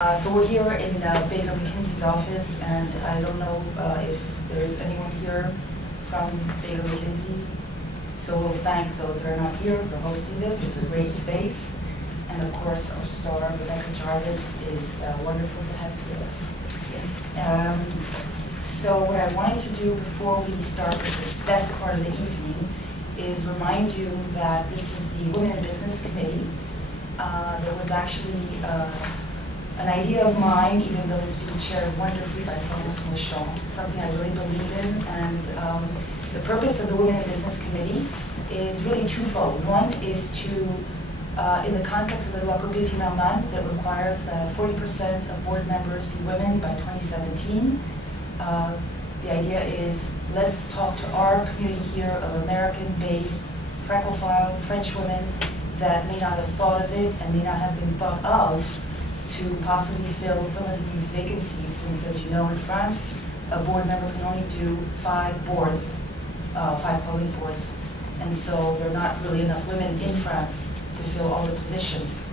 So we're here in Baker McKenzie's office, and I don't know if there's anyone here from Baker McKenzie. So we'll thank those that are not here for hosting this. It's a great space. And of course, our star, Rebecca Jarvis, is wonderful to have with us. So what I wanted to do before we start with the best part of the evening is remind you that this is the Women in Business Committee. There was actually an idea of mine, even though it's being chaired wonderfully by Florence Mouchon. It's something I really believe in, and the purpose of the Women in Business Committee is really twofold. One is to, in the context of the loi Copé-Zimmermann that requires that 40% of board members be women by 2017, the idea is let's talk to our community here of American-based Francophone French women that may not have thought of it and may not have been thought of to possibly fill some of these vacancies, since, as you know, in France, a board member can only do 5 boards, 5 polling boards, and so there are not really enough women in France to fill all the positions.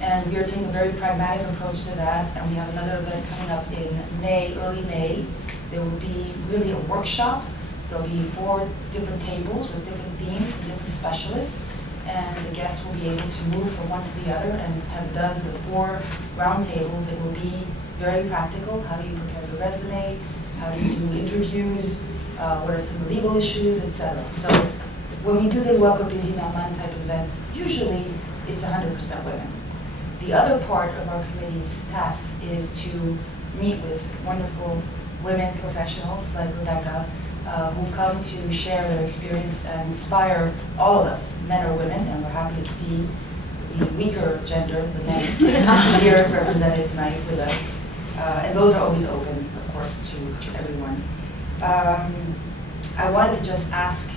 And we are taking a very pragmatic approach to that, and we have another event coming up in May, early May. There will be really a workshop. There'll be 4 different tables with different themes and different specialists, and the guests will be able to move from one to the other and have done the 4 round tables. It will be very practical. How do you prepare your resume? How do you do interviews? What are some of the legal issues, etc. So when we do the loi Copé-Zimmermann type events, usually it's 100% women. The other part of our committee's tasks is to meet with wonderful women professionals like Rebecca, who come to share their experience and inspire all of us, men or women, and we're happy to see the weaker gender, the men, here represented tonight with us. And those are always open, of course, to everyone. I wanted to just ask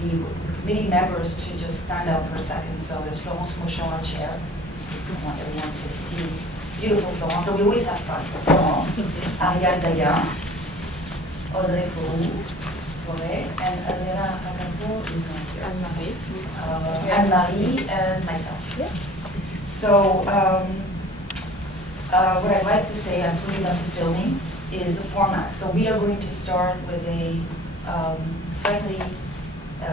the committee members to just stand up for a second. So there's Florence Mouchon, our chair. I want everyone to see beautiful Florence. So we always have fun. So Florence, Ariane Dayan, Audrey Forêt, and Adriana Racanto is not here. Anne-Marie. Anne-Marie and myself. Yeah. So what I'd like to say, I'm putting up to filming, is the format. So we are going to start with a friendly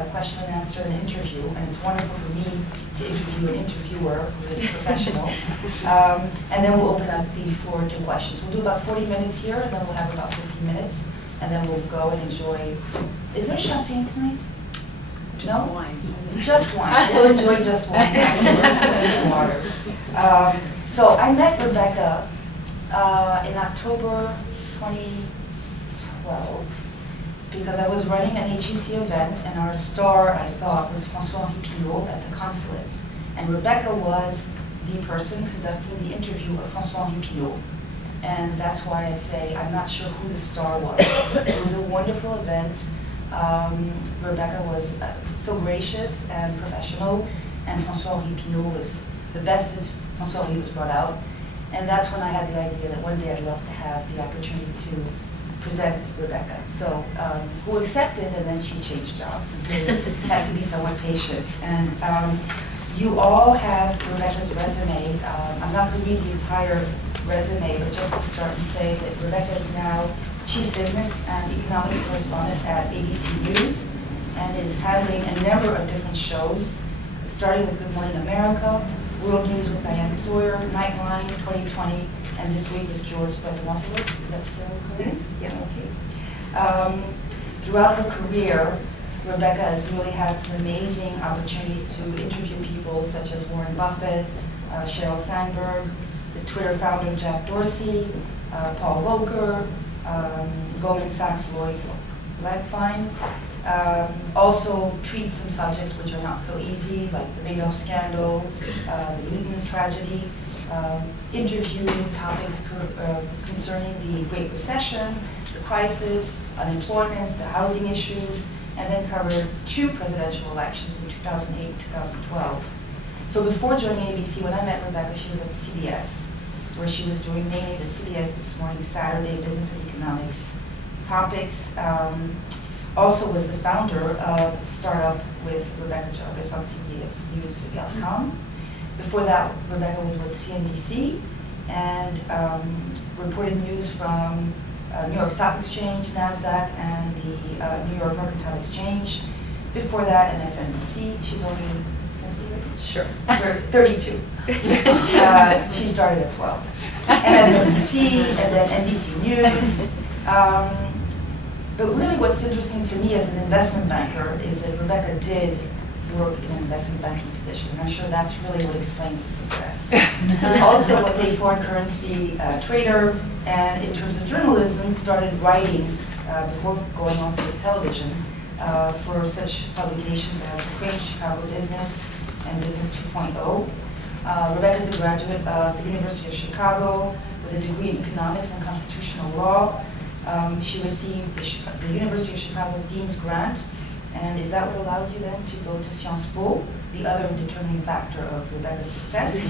question and answer and interview, and it's wonderful for me to interview an interviewer who is professional. And then we'll open up the floor to questions. We'll do about 40 minutes here, and then we'll have about 15 minutes. And then we'll go and enjoy. Is there champagne tonight? Just no? wine. Just wine. We'll enjoy just wine and water. So I met Rebecca in October 2012 because I was running an HEC event, and our star, I thought, was François-Henri Pinault at the consulate. And Rebecca was the person conducting the interview of François-Henri Pinault. And that's why I say I'm not sure who the star was. It was a wonderful event. Rebecca was so gracious and professional, and François-Henri Pinault was the best if François-Henri was brought out. And that's when I had the idea that one day I'd love to have the opportunity to present Rebecca. So who accepted, and then she changed jobs, and so had to be somewhat patient. And you all have Rebecca's resume. I'm not going to read the entire resume, but just to start and say that Rebecca is now Chief Business and Economics Correspondent at ABC News, and is handling a number of different shows, starting with Good Morning America, World News with Diane Sawyer, Nightline 2020, and this week with George Stephanopoulos. Is that still correct? Yeah, okay. Throughout her career, Rebecca has really had some amazing opportunities to interview people such as Warren Buffett, Sheryl Sandberg, the Twitter founder Jack Dorsey, Paul Volcker, Goldman Sachs Lloyd Blankfein. Also treats some subjects which are not so easy, like the Madoff scandal, the Newton tragedy, interviewing topics concerning the Great Recession, the crisis, unemployment, the housing issues, and then covered 2 presidential elections in 2008 and 2012. So before joining ABC, when I met Rebecca, she was at CBS, where she was doing mainly the CBS This Morning Saturday Business and Economics topics. Also was the founder of a startup with Rebecca Jarvis on CBSNews.com. Before that, Rebecca was with CNBC, and reported news from New York Stock Exchange, NASDAQ, and the New York Mercantile Exchange. Before that, MSNBC. She's only, can I see her age? Sure. 32. She started at 12. MSNBC, and then NBC News. But really what's interesting to me as an investment banker is that Rebecca did work in an investment banking position. And I'm sure that's really what explains the success. Also was a foreign currency trader, and in terms of journalism, started writing before going on to television for such publications as the French Chicago Business and Business 2.0. Rebecca is a graduate of the University of Chicago with a degree in economics and constitutional law. She received the University of Chicago's Dean's Grant, and is that what allowed you then to go to Sciences Po, the other determining factor of Rebecca's success,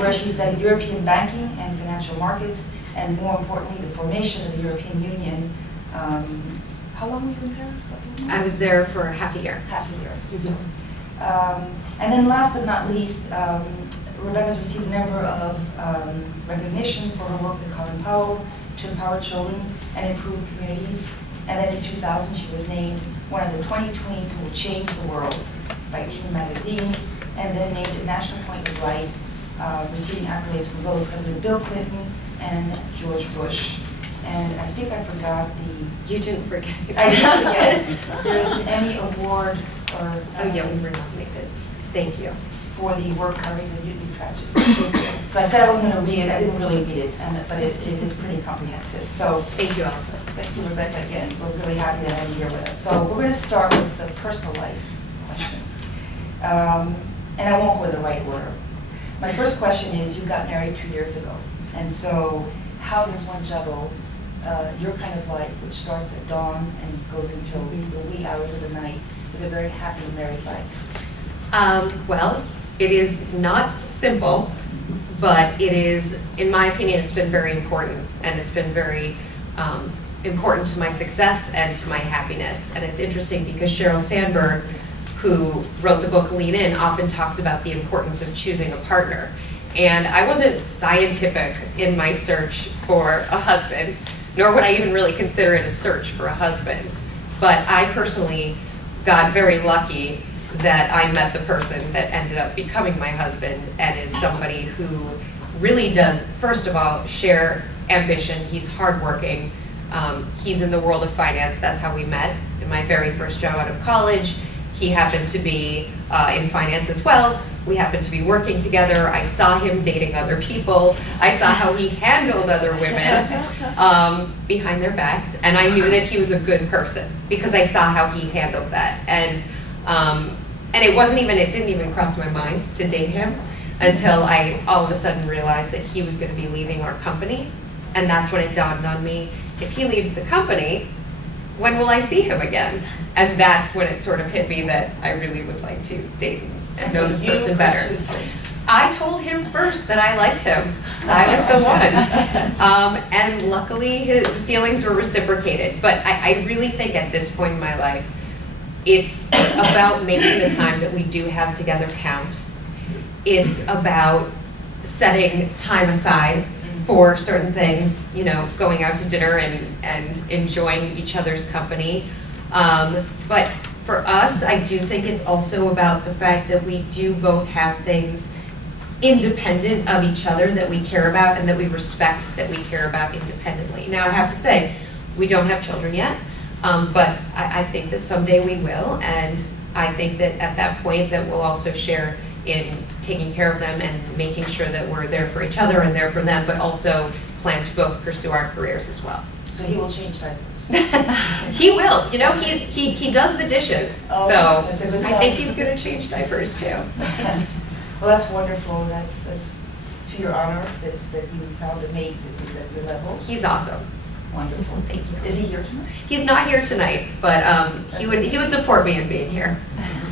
where she studied European banking and financial markets, and more importantly, the formation of the European Union. How long were you in Paris? I was there for half a year. Half a year. So. And then last but not least, Rebecca's received a number of recognition for her work with Colin Powell to empower children and improve communities. And then in 2000, she was named one of the 2020s who will change the world by Teen Magazine, and then named a National Point of Light, receiving accolades from both President Bill Clinton and George Bush. And I think I forgot the... You didn't forget. I didn't forget. There's an Emmy Award, or... Oh yeah, we were nominated. Thank you. For the work covering the Newton tragedy. So I said I wasn't going to read it. I didn't really read it, but it is pretty comprehensive. So thank you, Elsa. Thank you, Rebecca. Again, we're really happy to have you here with us. So we're going to start with the personal life question, and I won't go in the right order. My first question is: you got married 2 years ago, and so how does one juggle your kind of life, which starts at dawn and goes until the wee hours of the night, with a very happy married life? Well, it is not simple, but it is, in my opinion, it's been very important, and it's been very important to my success and to my happiness. And it's interesting because Sheryl Sandberg, who wrote the book Lean In, often talks about the importance of choosing a partner. And I wasn't scientific in my search for a husband, nor would I even really consider it a search for a husband. But I personally got very lucky that I met the person that ended up becoming my husband, and is somebody who really does, first of all, share ambition. He's hardworking. He's in the world of finance. That's how we met. In my very first job out of college, he happened to be in finance as well. We happened to be working together. I saw him dating other people. I saw how he handled other women behind their backs, and I knew that he was a good person because I saw how he handled that. And it didn't even cross my mind to date him until I all of a sudden realized that he was going to be leaving our company. And that's when it dawned on me, if he leaves the company, when will I see him again? And that's when it sort of hit me that I really would like to date and know this person better. I told him first that I liked him. I was the one. And luckily, his feelings were reciprocated. But I really think at this point in my life, it's about making the time that we do have together count. It's about setting time aside for certain things, you know, going out to dinner and enjoying each other's company. But for us, I do think it's also about the fact that we do both have things independent of each other that we care about and that we respect that we care about independently. Now, I have to say, we don't have children yet. But I think that someday we will, and I think that at that point that we'll also share in taking care of them and making sure that we're there for each other and there for them, but also plan to both pursue our careers as well. So he will change diapers? He will. You know, he does the dishes, oh, so that's a good I think he's going to change diapers too. Well, that's wonderful. That's to your honor that you found a mate that was at your level. He's awesome. Wonderful. Thank you. Is he here tonight? He's not here tonight, but he would support me in being here.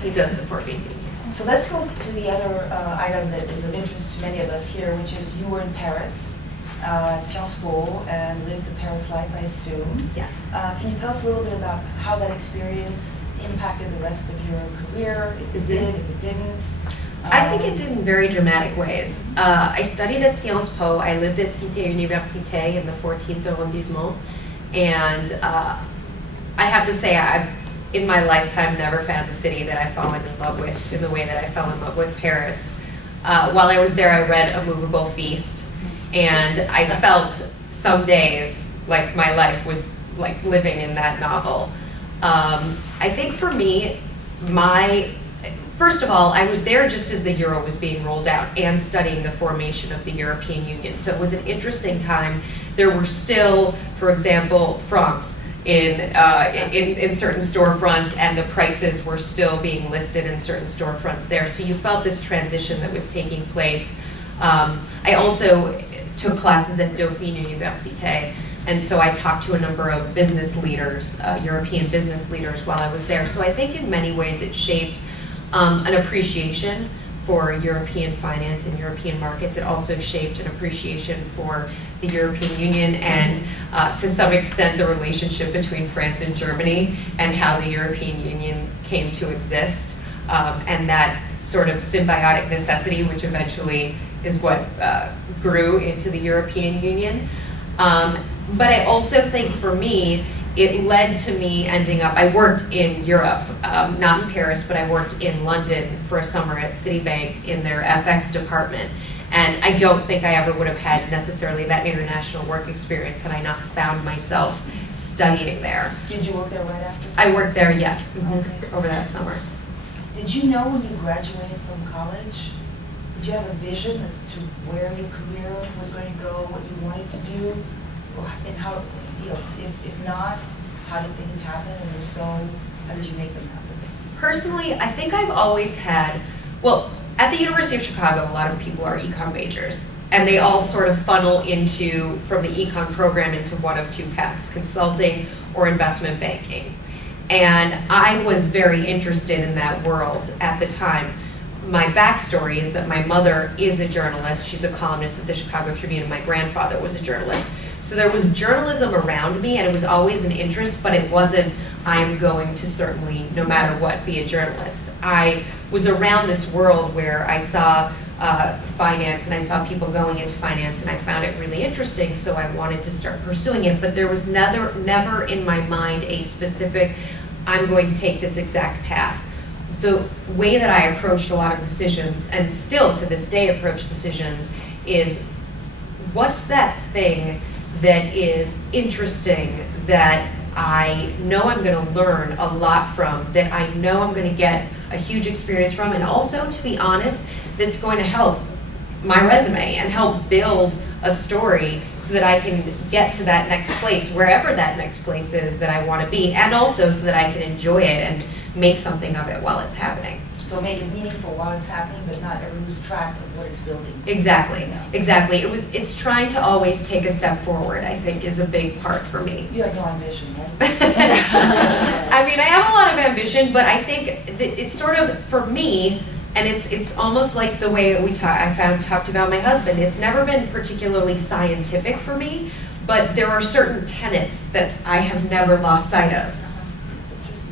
He does support me in being here. So let's go to the other item that is of interest to many of us here, which is you were in Paris at Sciences Po and lived the Paris life, I assume. Yes. Can you tell us a little bit about how that experience impacted the rest of your career, if it did, if it didn't? I think it did in very dramatic ways. I studied at Sciences Po. I lived at Cité Université in the 14th arrondissement. And I have to say, I've, in my lifetime, never found a city that I've fallen in love with in the way that I fell in love with Paris. While I was there, I read A Movable Feast. And I felt some days like my life was like living in that novel. I think for me, first of all, I was there just as the euro was being rolled out and studying the formation of the European Union. So it was an interesting time. There were still, for example, francs in certain storefronts, and the prices were still being listed in certain storefronts there. So you felt this transition that was taking place. I also took classes at Dauphine Université, and so I talked to a number of business leaders, European business leaders, while I was there. So I think in many ways it shaped an appreciation for European finance and European markets. It also shaped an appreciation for the European Union and to some extent the relationship between France and Germany and how the European Union came to exist, and that sort of symbiotic necessity, which eventually is what grew into the European Union. But I also think for me, it led to me ending up, I worked in Europe, not in Paris, but I worked in London for a summer at Citibank in their FX department. And I don't think I ever would have had necessarily that international work experience had I not found myself studying there. Did you work there right after? I worked there, yes, Okay. over that summer. Did you know when you graduated from college, did you have a vision as to where your career was going to go, what you wanted to do, and how, you know, if not, how did things happen, and if so, how did you make them happen? Personally, I think I've always had, well, at the University of Chicago, a lot of people are econ majors, and they all sort of funnel into, from the econ program, into one of two paths, consulting or investment banking. And I was very interested in that world at the time. My backstory is that my mother is a journalist. She's a columnist at the Chicago Tribune, and my grandfather was a journalist. So there was journalism around me, and it was always an interest, but it wasn't, I'm going to certainly, no matter what, be a journalist. I was around this world where I saw finance, and I saw people going into finance, and I found it really interesting, so I wanted to start pursuing it. But there was never in my mind a specific, I'm going to take this exact path. The way that I approached a lot of decisions, and still to this day approach decisions, is what's that thing that is interesting, that I know I'm going to learn a lot from, that I know I'm going to get a huge experience from, and also, to be honest, that's going to help my resume and help build a story so that I can get to that next place, wherever that next place is that I want to be, and also so that I can enjoy it and make something of it while it's happening. So make it meaningful while it's happening, but not ever lose track of what it's building. Exactly, Yeah. exactly. It's trying to always take a step forward, I think, is a big part for me. You have no ambition, right? I mean, I have a lot of ambition, but I think it's sort of, for me, and it's almost like the way I talked about my husband. It's never been particularly scientific for me, but there are certain tenets that I have never lost sight of.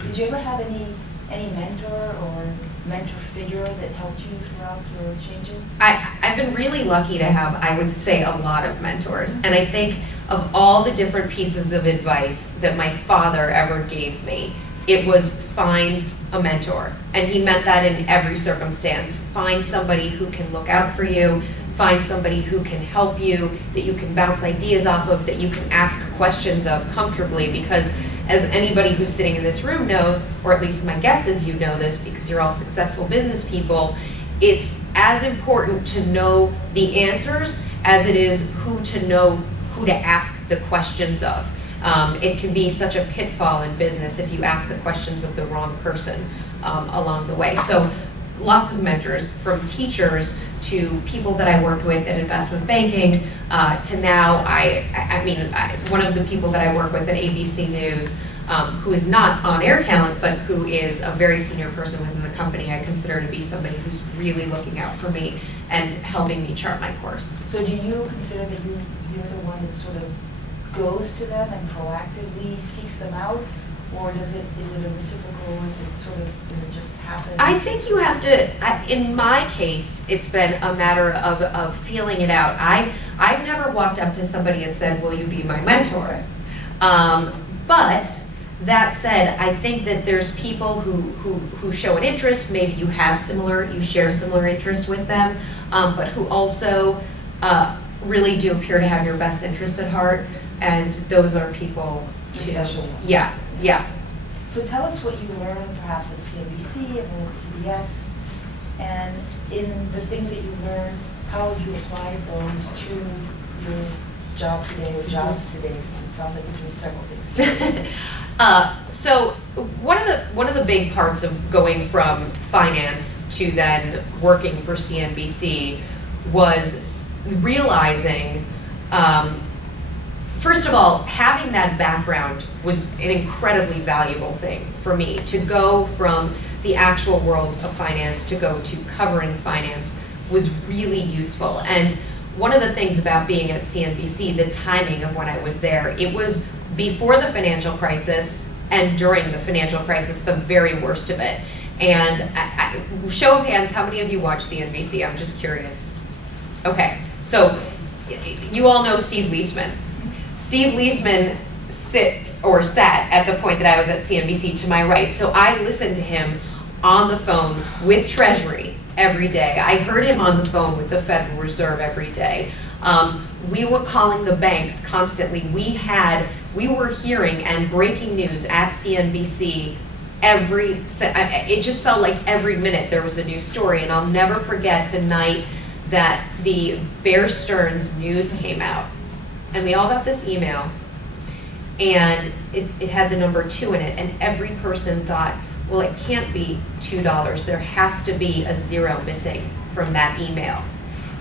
Did you ever have any mentor or mentor figure that helped you throughout your changes? I've been really lucky to have, I would say, a lot of mentors. And I think of all the different pieces of advice that my father ever gave me, it was find a mentor. And he meant that in every circumstance. Find somebody who can look out for you, find somebody who can help you, that you can bounce ideas off of, that you can ask questions of comfortably, because as anybody who's sitting in this room knows, or at least my guess is you know this because you're all successful business people, it's as important to know the answers as it is who to ask the questions of. It can be such a pitfall in business if you ask the questions of the wrong person along the way. So lots of mentors, from teachers to people that I worked with in investment banking, to now, one of the people that I work with at ABC News, who is not on-air talent, but who is a very senior person within the company, I consider to be somebody who's really looking out for me and helping me chart my course. So do you consider that you're the one that sort of goes to them and proactively seeks them out? or is it a reciprocal? Does it just happen? I think you have to, in my case, it's been a matter of feeling it out. I've never walked up to somebody and said, will you be my mentor? But that said, I think that there's people who show an interest, maybe you share similar interests with them, but who also really do appear to have your best interests at heart, and those are people Special. Yeah. So tell us what you learned perhaps at CNBC and then at CBS, and in the things that you learned, how have you applied those to your job today or jobs today, since it sounds like you're doing several things. So one of the big parts of going from finance to then working for CNBC was realizing, first of all, having that background was an incredibly valuable thing for me. To go from the actual world of finance to go to covering finance was really useful. And one of the things about being at CNBC, the timing of when I was there, it was before the financial crisis and during the financial crisis, the very worst of it. And show of hands, how many of you watch CNBC? I'm just curious. Okay, so you all know Steve Leisman. Steve Leisman sat at the point that I was at CNBC to my right. So I listened to him on the phone with Treasury every day. I heard him on the phone with the Federal Reserve every day. We were calling the banks constantly. We were hearing and breaking news at CNBC it just felt like every minute there was a new story. And I'll never forget the night that the Bear Stearns news came out. And we all got this email, and it had the number 2 in it, and every person thought, well, it can't be $2. There has to be a 0 missing from that email.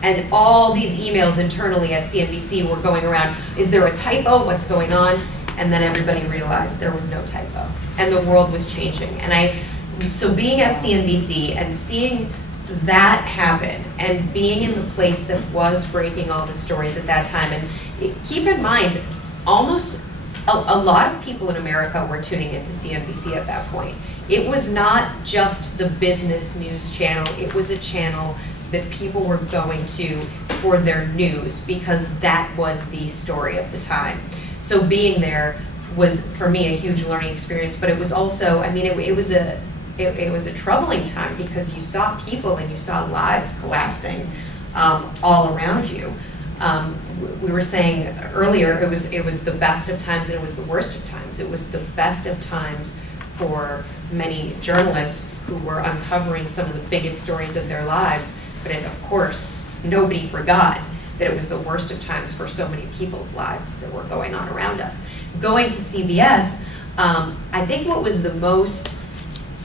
And all these emails internally at CNBC were going around, is there a typo? What's going on? And then everybody realized there was no typo, and the world was changing. And so being at CNBC and seeing that happen and being in the place that was breaking all the stories at that time, and keep in mind, almost a lot of people in America were tuning into CNBC at that point. It was not just the business news channel, it was a channel that people were going to for their news because that was the story of the time. So being there was, for me, a huge learning experience, but it was also, I mean, it was a troubling time because you saw people and you saw lives collapsing all around you. We were saying earlier, it was the best of times and it was the worst of times. It was the best of times for many journalists who were uncovering some of the biggest stories of their lives, but of course, nobody forgot that it was the worst of times for so many people's lives that were going on around us. Going to CBS, I think what was the most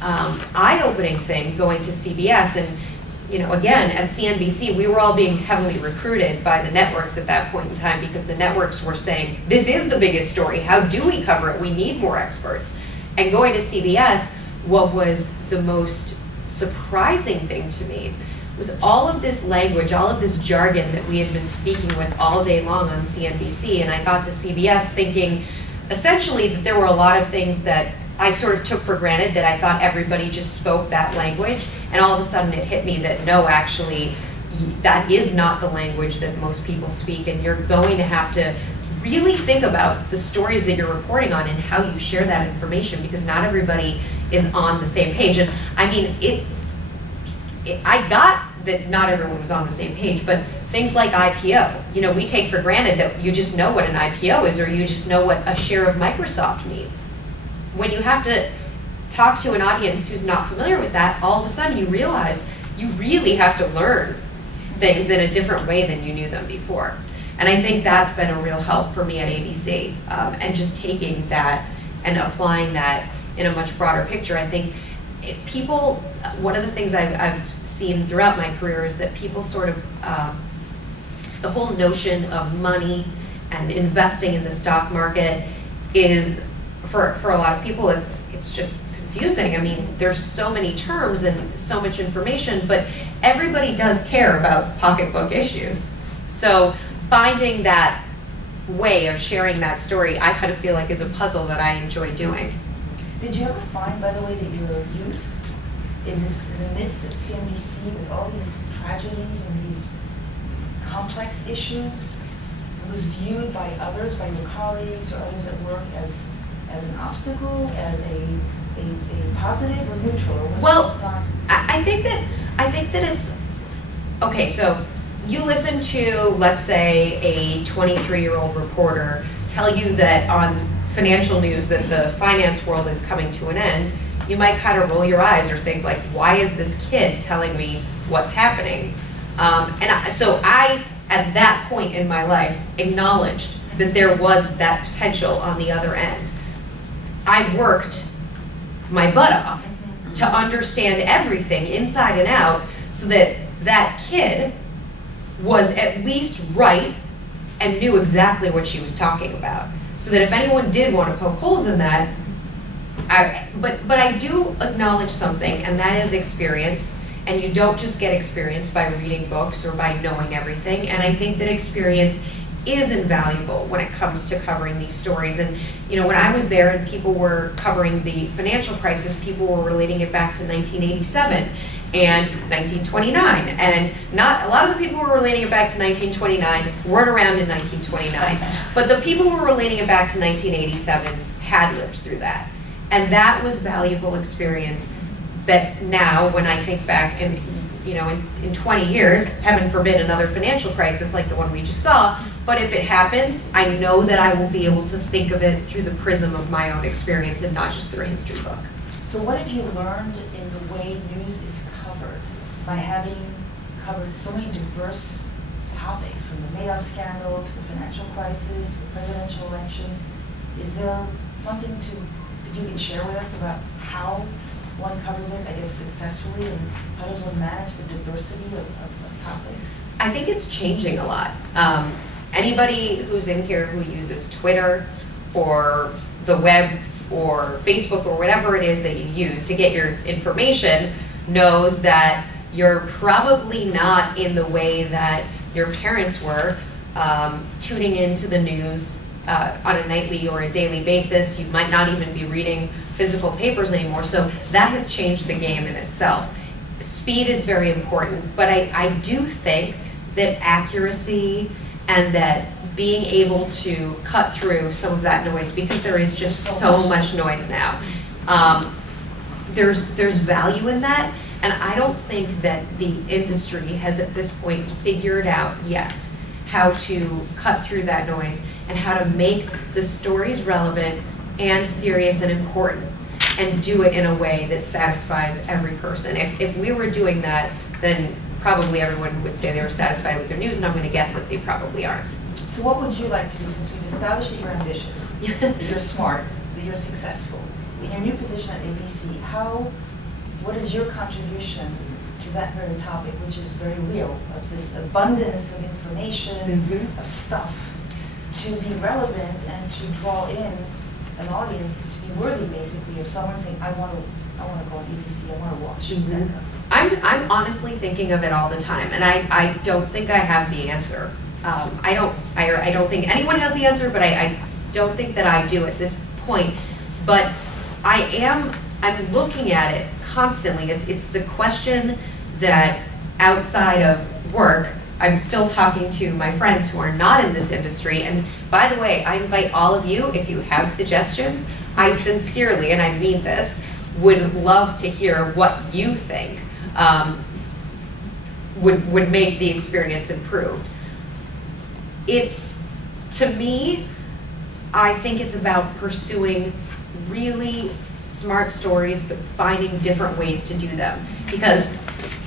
eye-opening thing going to CBS, and again, at CNBC, we were all being heavily recruited by the networks at that point in time because the networks were saying, this is the biggest story, how do we cover it? We need more experts. And going to CBS, what was the most surprising thing to me was all of this language, all of this jargon that we had been speaking with all day long on CNBC, and I got to CBS thinking essentially that there were a lot of things that I sort of took for granted, that I thought everybody just spoke that language, and all of a sudden it hit me that no, actually, that is not the language that most people speak, and you're going to have to really think about the stories that you're reporting on and how you share that information, because not everybody is on the same page. And I mean, I got that not everyone was on the same page, but things like IPO, we take for granted that you just know what an IPO is, or you just know what a share of Microsoft means. When you have to talk to an audience who's not familiar with that, all of a sudden you realize you really have to learn things in a different way than you knew them before. And I think that's been a real help for me at ABC, and just taking that and applying that in a much broader picture. I think people, one of the things I've seen throughout my career is that people sort of, the whole notion of money and investing in the stock market is, for a lot of people, it's just confusing. I mean, there's so many terms and so much information, but everybody does care about pocketbook issues. So finding that way of sharing that story, I kind of feel like is a puzzle that I enjoy doing. Did you ever find, by the way, that your youth, in the midst of CNBC with all these tragedies and these complex issues, was viewed by others, by your colleagues or others at work as an obstacle, as a positive or neutral? Or was it just not? I think that it's okay. So you listen to, let's say, a 23-year-old reporter tell you that on financial news that the finance world is coming to an end. You might kind of roll your eyes or think, like, why is this kid telling me what's happening? So I, at that point in my life, acknowledged that there was that potential on the other end. I worked my butt off to understand everything inside and out so that that kid was at least right and knew exactly what she was talking about. So that if anyone did want to poke holes in that, but I do acknowledge something, and that is experience. And you don't just get experience by reading books or by knowing everything. And I think that experience is invaluable when it comes to covering these stories. And you know, when I was there and people were covering the financial crisis, people were relating it back to 1987 and 1929. And not a lot of the people who were relating it back to 1929 weren't around in 1929. But the people who were relating it back to 1987 had lived through that. And that was valuable experience that now, when I think back in 20 years, heaven forbid another financial crisis like the one we just saw, but if it happens, I know that I will be able to think of it through the prism of my own experience and not just through a history book. So what have you learned in the way news is covered by having covered so many diverse topics, from the Madoff scandal to the financial crisis to the presidential elections? Is there something that you can share with us about how one covers it, I guess, successfully, and how does one manage the diversity of topics? I think it's changing a lot. Anybody who's in here who uses Twitter or the web or Facebook or whatever it is that you use to get your information knows that you're probably not in the way that your parents were, tuning into the news on a nightly or a daily basis. You might not even be reading physical papers anymore, so that has changed the game in itself. Speed is very important, but I do think that accuracy and that being able to cut through some of that noise, because there is just so much noise now, there's value in that, and I don't think that the industry has at this point figured out yet how to cut through that noise and how to make the stories relevant and serious and important, and do it in a way that satisfies every person. If we were doing that, then probably everyone would say they were satisfied with their news, and I'm going to guess that they probably aren't. So what would you like to do, since we've established that you're ambitious, that you're smart, that you're successful, in your new position at ABC, what is your contribution to that very topic, which is very real, of this abundance of information, of stuff, to be relevant and to draw in an audience, to be worthy, basically, of someone saying, I want to go on ABC, I want to watch. I'm honestly thinking of it all the time, and I don't think I have the answer. I don't think anyone has the answer, but I don't think that I do at this point. But I'm looking at it constantly. It's the question that outside of work, I'm still talking to my friends who are not in this industry. And by the way, I invite all of you, if you have suggestions, I sincerely, and I mean this, would love to hear what you think would make the experience improved. To me, I think it's about pursuing really smart stories, but finding different ways to do them. Because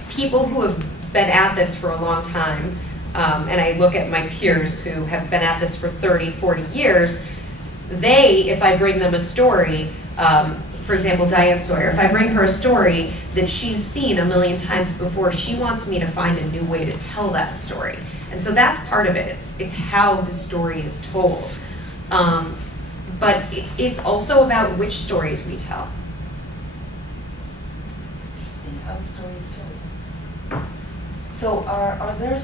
people who have been at this for a long time, and I look at my peers who have been at this for 30, 40 years, if I bring them a story, for example, Diane Sawyer, if I bring her a story that she's seen a million times before, she wants me to find a new way to tell that story. And so that's part of it. It's how the story is told. But it's also about which stories we tell. Interesting, how the story is told. So are there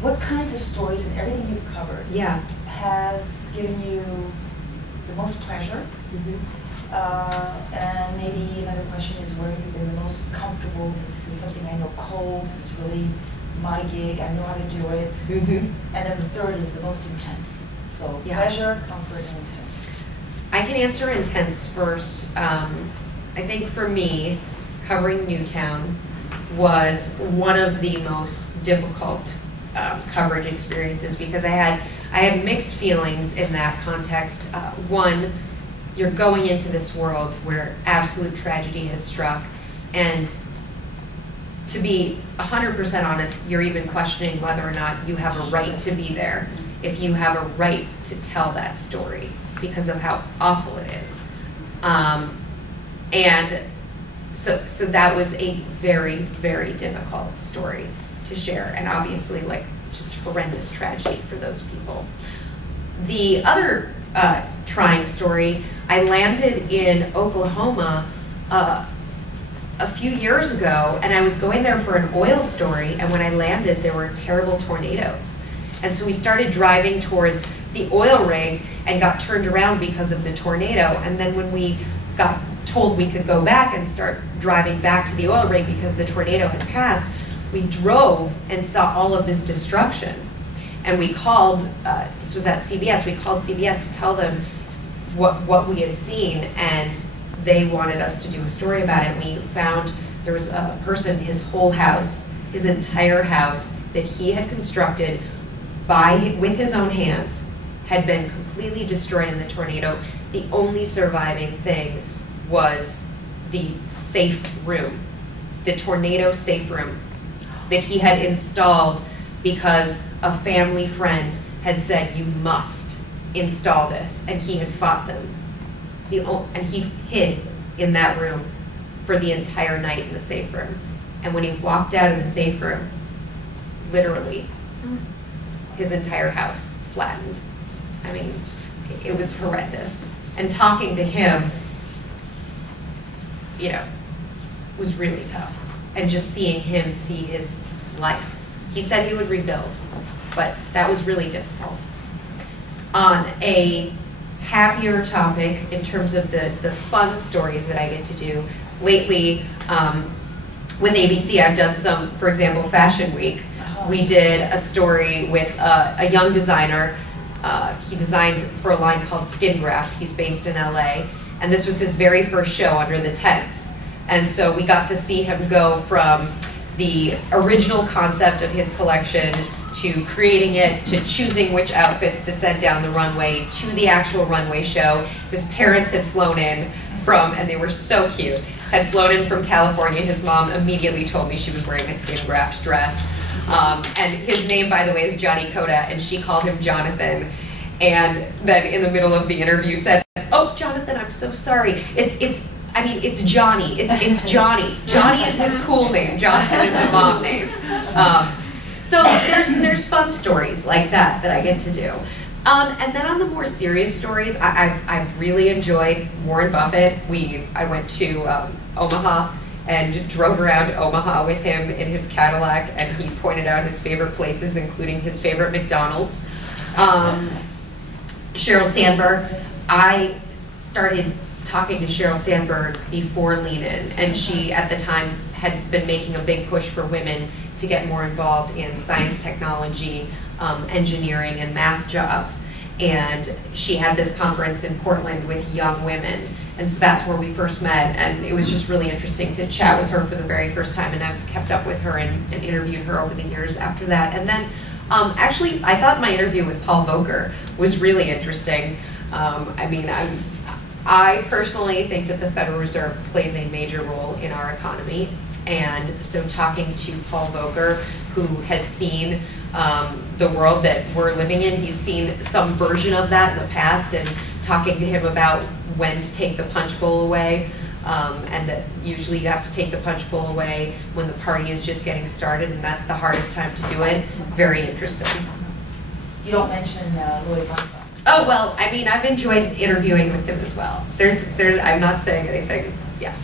what kinds of stories in everything you've covered has given you the most pleasure And maybe another question is where you've been the most comfortable. This is something I know cold. This is really my gig. I know how to do it. Mm-hmm. And then the third is the most intense. So Yeah. pleasure, comfort, and intense. I can answer intense first. I think for me, covering Newtown was one of the most difficult coverage experiences because I had mixed feelings in that context. One, you're going into this world where absolute tragedy has struck, and to be 100% honest, you're even questioning whether or not you have a right to be there, if you have a right to tell that story because of how awful it is. And so that was a very, very difficult story to share, and obviously like just horrendous tragedy for those people. The other trying story, I landed in Oklahoma a few years ago, and I was going there for an oil story, and when I landed there were terrible tornadoes. And so we started driving towards the oil rig and got turned around because of the tornado, and then when we got told we could go back and start driving back to the oil rig because the tornado had passed, we drove and saw all of this destruction. And we called, this was at CBS, we called CBS to tell them what we had seen, and they wanted us to do a story about it. We found there was a person, his whole house, his entire house that he had constructed with his own hands, had been completely destroyed in the tornado. The only surviving thing was the safe room, the tornado safe room that he had installed because a family friend had said, you must install this, and he had fought them. And he hid in that room for the entire night in the safe room. And when he walked out of the safe room, literally, his entire house flattened. I mean, it was horrendous. And talking to him, you know, was really tough. And just seeing him see his life. He said he would rebuild, but that was really difficult. On a happier topic, in terms of the fun stories that I get to do, lately, with ABC, I've done some, for example, Fashion Week. We did a story with a young designer. He designed for a line called Skin Graft. He's based in LA. And this was his very first show under the tents. And so we got to see him go from the original concept of his collection to creating it, to choosing which outfits to send down the runway, to the actual runway show. His parents had flown in from, and they were so cute, had flown in from California. His mom immediately told me she was wearing a Skin Graft dress. And his name, by the way, is Johnny Coda, and she called him Jonathan. And then in the middle of the interview said, "Oh, Jonathan, I'm so sorry. It's Johnny. It's Johnny. Johnny is his cool name. Jonathan is the mom name." So there's fun stories like that I get to do. And then on the more serious stories, I've really enjoyed Warren Buffett. I went to Omaha and drove around Omaha with him in his Cadillac, and he pointed out his favorite places, including his favorite McDonald's. Sheryl Sandberg, I started talking to Sheryl Sandberg before Lean In, and she at the time had been making a big push for women to get more involved in science, technology, engineering, and math jobs. And she had this conference in Portland with young women. And so that's where we first met, and it was just really interesting to chat with her for the very first time, and I've kept up with her and interviewed her over the years after that. And then, actually, I thought my interview with Paul Volcker was really interesting. I personally think that the Federal Reserve plays a major role in our economy, and so talking to Paul Volcker, who has seen the world that we're living in, he's seen some version of that in the past, and talking to him about when to take the punch bowl away, and that usually you have to take the punch bowl away when the party is just getting started, and that's the hardest time to do it. Very interesting. You don't mention Lloyd Bonner. Oh, well, I mean, I've enjoyed interviewing with him as well. I'm not saying anything. Yeah.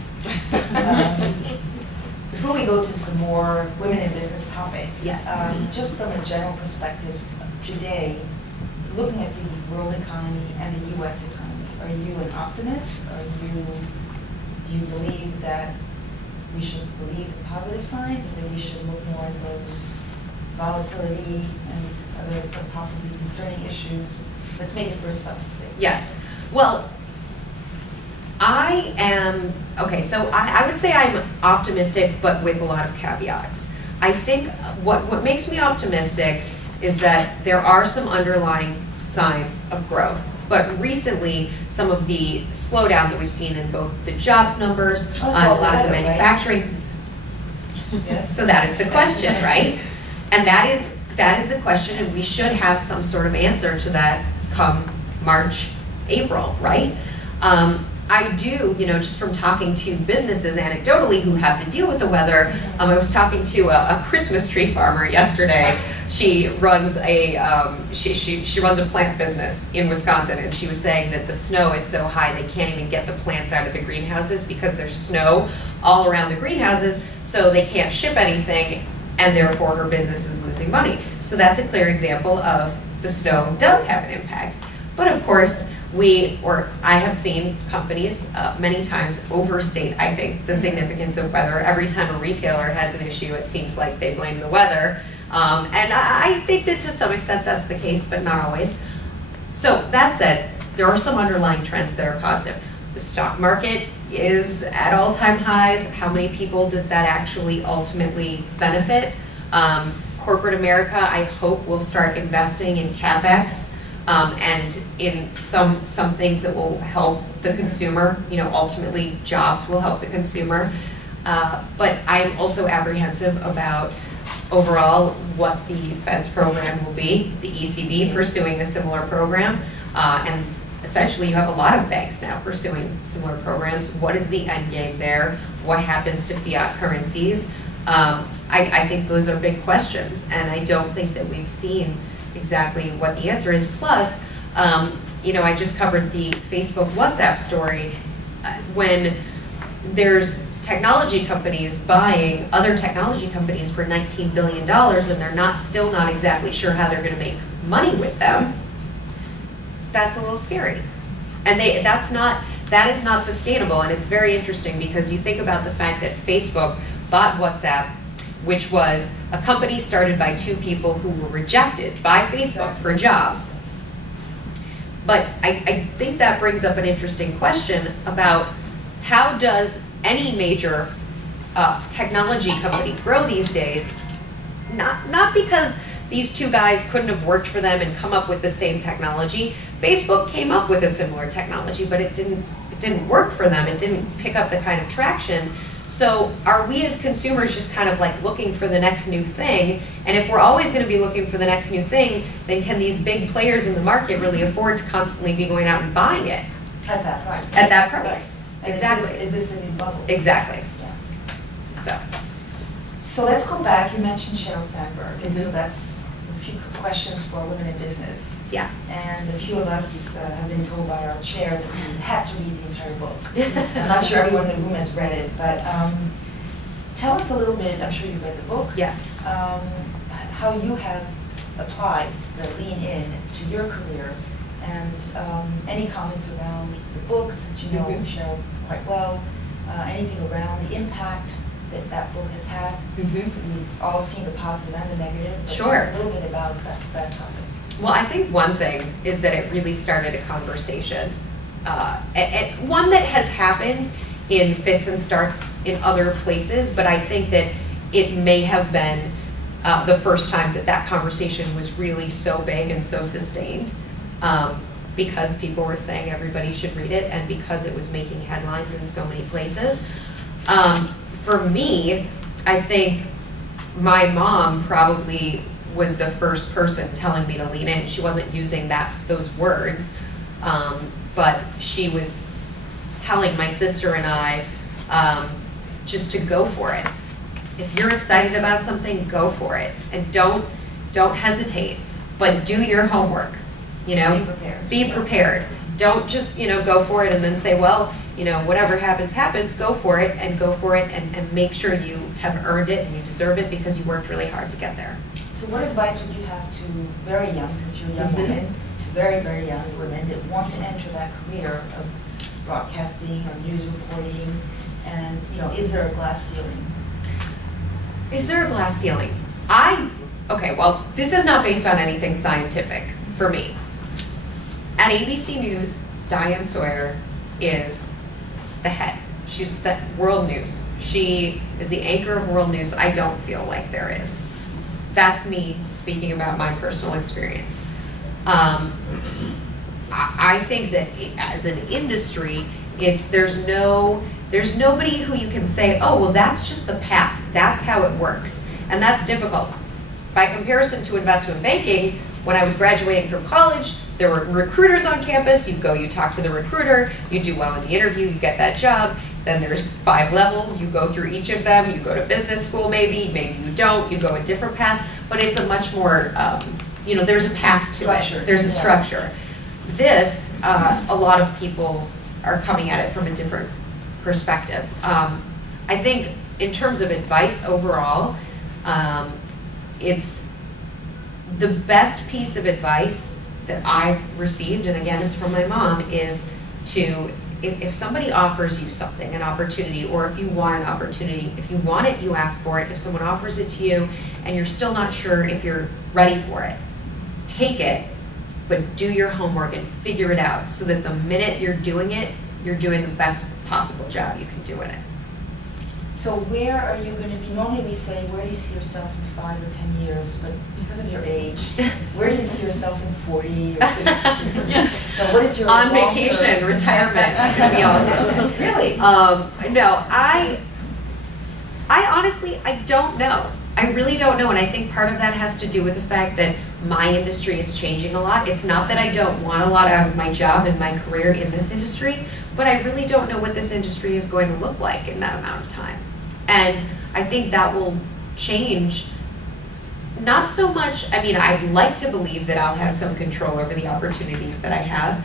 Before we go to some more women in business topics, yes. Just from a general perspective today, looking at the world economy and the U.S. economy, Are you an optimist? Do you believe that we should believe in positive signs, and that we should look more at those volatility and other possibly concerning issues? Let's make it first about mistakes. Yes. Well, I am, okay, so I would say I'm optimistic, but with a lot of caveats. I think what makes me optimistic is that there are some underlying signs of growth. But recently, some of the slowdown that we've seen in both the jobs numbers, a lot of the manufacturing. Right? Yes. So that is the question, right? And that is the question, and we should have some sort of answer to that come March, April, right? I do, just from talking to businesses anecdotally who have to deal with the weather. I was talking to a Christmas tree farmer yesterday. She runs a she runs a plant business in Wisconsin, and she was saying that the snow is so high they can't even get the plants out of the greenhouses because there's snow all around the greenhouses, so they can't ship anything, and therefore her business is losing money. So that's a clear example of the snow does have an impact. But of course, I have seen companies many times overstate, I think, the significance of weather. Every time a retailer has an issue, it seems like they blame the weather. And I think that to some extent that's the case, but not always. So that said, there are some underlying trends that are positive. The stock market is at all-time highs. How many people does that actually ultimately benefit? Corporate America, I hope, will start investing in CapEx. And in some things that will help the consumer, ultimately jobs will help the consumer. But I'm also apprehensive about overall what the Fed's program will be, the ECB pursuing a similar program, and essentially you have a lot of banks now pursuing similar programs. What is the end game there? What happens to fiat currencies? I think those are big questions, and I don't think that we've seen exactly what the answer is. Plus, I just covered the Facebook WhatsApp story. When there's technology companies buying other technology companies for $19 billion and they're still not exactly sure how they're going to make money with them, that's a little scary. And that is not sustainable. And it's very interesting because you think about the fact that Facebook bought WhatsApp, which was a company started by two people who were rejected by Facebook for jobs. But I think that brings up an interesting question about how does any major technology company grow these days? Not because these two guys couldn't have worked for them and come up with the same technology. Facebook came up with a similar technology, but it didn't work for them. It didn't pick up the kind of traction. So are we as consumers just kind of like looking for the next new thing? And if we're always going to be looking for the next new thing, then can these big players in the market really afford to constantly be going out and buying it? At that price. At that price. Right. Exactly. Is this a new bubble? Exactly. Yeah. So let's go back. You mentioned Sheryl Sandberg. Mm-hmm. So that's a few questions for women in business. Yeah. And a few of us have been told by our chair that we had to read the entire book. I'm not sure everyone in the room has read it, but tell us a little bit, I'm sure you've read the book. Yes. How you have applied the lean in to your career, and any comments around the book, since you know Sheryl quite well, anything around the impact that book has had. We've all seen the positive and the negative, but sure. Just a little bit about that topic. Well, I think one thing is that it really started a conversation, and one that has happened in fits and starts in other places, but I think that it may have been the first time that conversation was really so big and so sustained, because people were saying everybody should read it, and because it was making headlines in so many places. For me, I think my mom probably was the first person telling me to lean in. She wasn't using those words, but she was telling my sister and I just to go for it. If you're excited about something, go for it, and don't hesitate, but do your homework. Be prepared. Be prepared. Don't just go for it and then say, well, whatever happens, happens. Go for it and make sure you have earned it and you deserve it because you worked really hard to get there. So what advice would you have to very young, since you're a young woman, to very, very young women that want to enter that career of broadcasting or news reporting? And, you know, is there a glass ceiling? Is there a glass ceiling? Okay, well, this is not based on anything scientific for me. At ABC News, Diane Sawyer is the head. She's the world news. She is the anchor of world news. I don't feel like there is. That's me speaking about my personal experience. I think that as an industry, there's nobody who you can say, oh, well, that's just the path. That's how it works. And that's difficult. By comparison to investment banking, when I was graduating from college, there were recruiters on campus. You go, you talk to the recruiter, you do well in the interview, you get that job. Then there's 5 levels. You go through each of them. You go to business school maybe you don't. You go a different path. But it's a much more, you know, there's a path to it. There's a structure. This, a lot of people are coming at it from a different perspective. I think in terms of advice overall, it's the best piece of advice that I've received, and again, it's from my mom, is to, if somebody offers you something, an opportunity, or if you want an opportunity, if you want it, you ask for it. If someone offers it to you and you're still not sure if you're ready for it, take it, but do your homework and figure it out so that the minute you're doing it, you're doing the best possible job you can do in it. So where are you going to be? Normally we say, where do you see yourself in 5 or 10 years? But because of your age, where do you see yourself in 40 or 50 years? So what is your on vacation, retirement? It's going to be awesome. Really? No, I honestly, I don't know. I really don't know, and I think part of that has to do with the fact that my industry is changing a lot. It's not that I don't want a lot out of my job and my career in this industry, but I really don't know what this industry is going to look like in that amount of time. And I think that will change, not so much, I mean, I'd like to believe that I'll have some control over the opportunities that I have,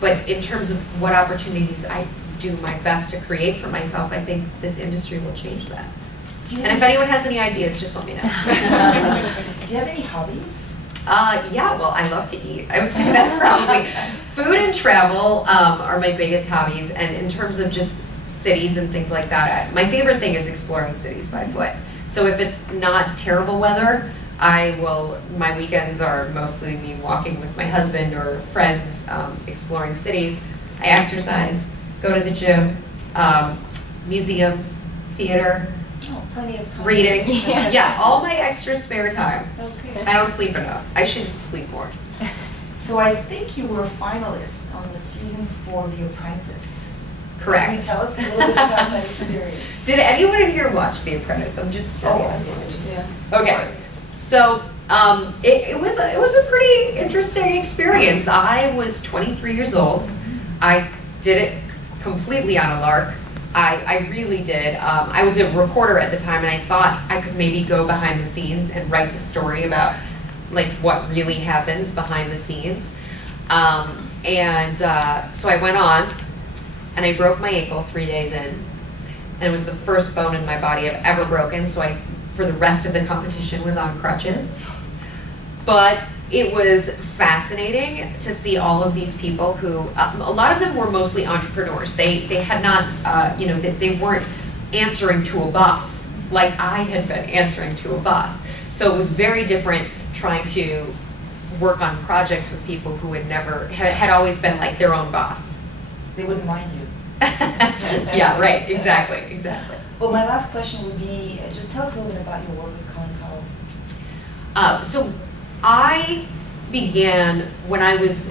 but in terms of what opportunities I do my best to create for myself, I think this industry will change that. And if anyone has any ideas, just let me know. Do you have any hobbies? Yeah, well, I love to eat. I would say that's probably food and travel are my biggest hobbies. And in terms of just cities and things like that, my favorite thing is exploring cities by foot. So if it's not terrible weather, my weekends are mostly me walking with my husband or friends, exploring cities. I exercise, go to the gym, museums, theater. Oh, plenty of time. Reading. Yeah, all my extra spare time. Okay. I don't sleep enough. I should sleep more. So I think you were a finalist on the season 4 of The Apprentice. Correct. Can you tell us a little bit about that experience? Did anyone in here watch The Apprentice? I'm just curious. Yeah. Okay. So it was a pretty interesting experience. I was 23 years old. I did it completely on a lark. I really did. I was a reporter at the time, and I thought I could maybe go behind the scenes and write the story about like what really happens behind the scenes. So I went on, and I broke my ankle 3 days in, and it was the first bone in my body I've ever broken. So I, for the rest of the competition, was on crutches. But it was fascinating to see all of these people who, a lot of them were mostly entrepreneurs. They had not, they weren't answering to a boss like I had been answering to a boss. So it was very different trying to work on projects with people who had always been like their own boss. They wouldn't mind you. Yeah, right, exactly. Well, my last question would be, just tell us a little bit about your work with Colin Powell. So I began when I was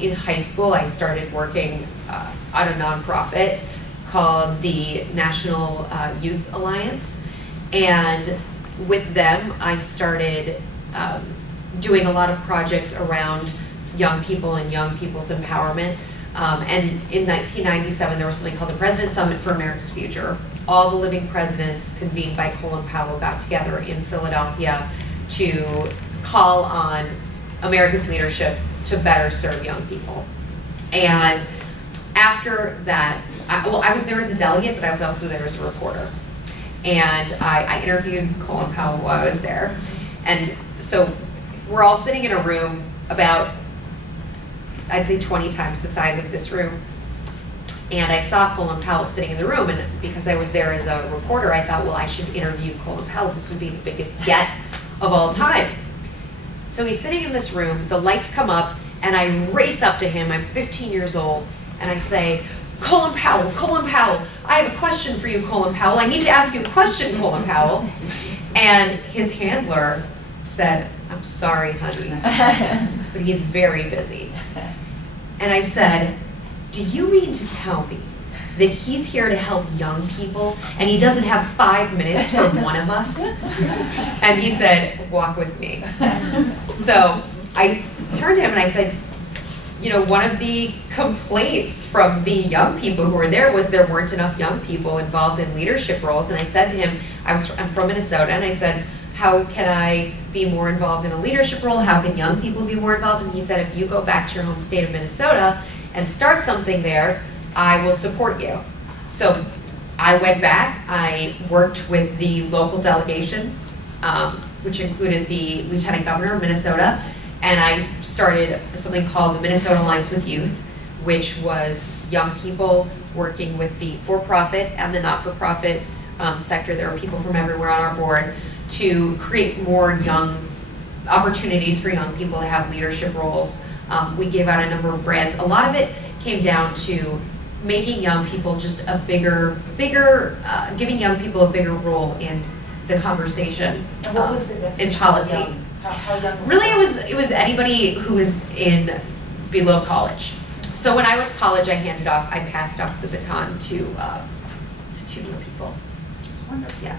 in high school. I started working at a nonprofit called the National Youth Alliance, and with them I started doing a lot of projects around young people and young people's empowerment. And in 1997 there was something called the President Summit for America's Future. All the living presidents, convened by Colin Powell, got together in Philadelphia to call on America's leadership to better serve young people. And after that, I was there as a delegate, but I was also there as a reporter. And I interviewed Colin Powell while I was there. And so we're all sitting in a room about I'd say 20 times the size of this room. And I saw Colin Powell sitting in the room, and because I was there as a reporter, I thought, well, I should interview Colin Powell. This would be the biggest get of all time. So he's sitting in this room, the lights come up, and I race up to him. I'm 15 years old, and I say, Colin Powell, I have a question for you, Colin Powell. I need to ask you a question, Colin Powell. And his handler said, I'm sorry, honey, but he's very busy. And I said, do you mean to tell me that he's here to help young people and he doesn't have 5 minutes for one of us? And he said, walk with me. So I turned to him and I said, you know, one of the complaints from the young people who were there was there weren't enough young people involved in leadership roles. And I said to him, I'm from Minnesota, and I said, how can I be more involved in a leadership role? How can young people be more involved? And he said, if you go back to your home state of Minnesota and start something there, I will support you. So I went back, I worked with the local delegation, which included the Lieutenant Governor of Minnesota, and I started something called the Minnesota Alliance with Youth, which was young people working with the for-profit and the not-for-profit sector. There were people from everywhere on our board to create more young opportunities for young people to have leadership roles. We gave out a number of grants. A lot of it came down to making young people just a giving young people a bigger role in the conversation. And what was the definition in policy? Of young? How young was really, that? it was anybody who was below college. So when I was college, I passed off the baton to two more people. Wonderful. Yeah.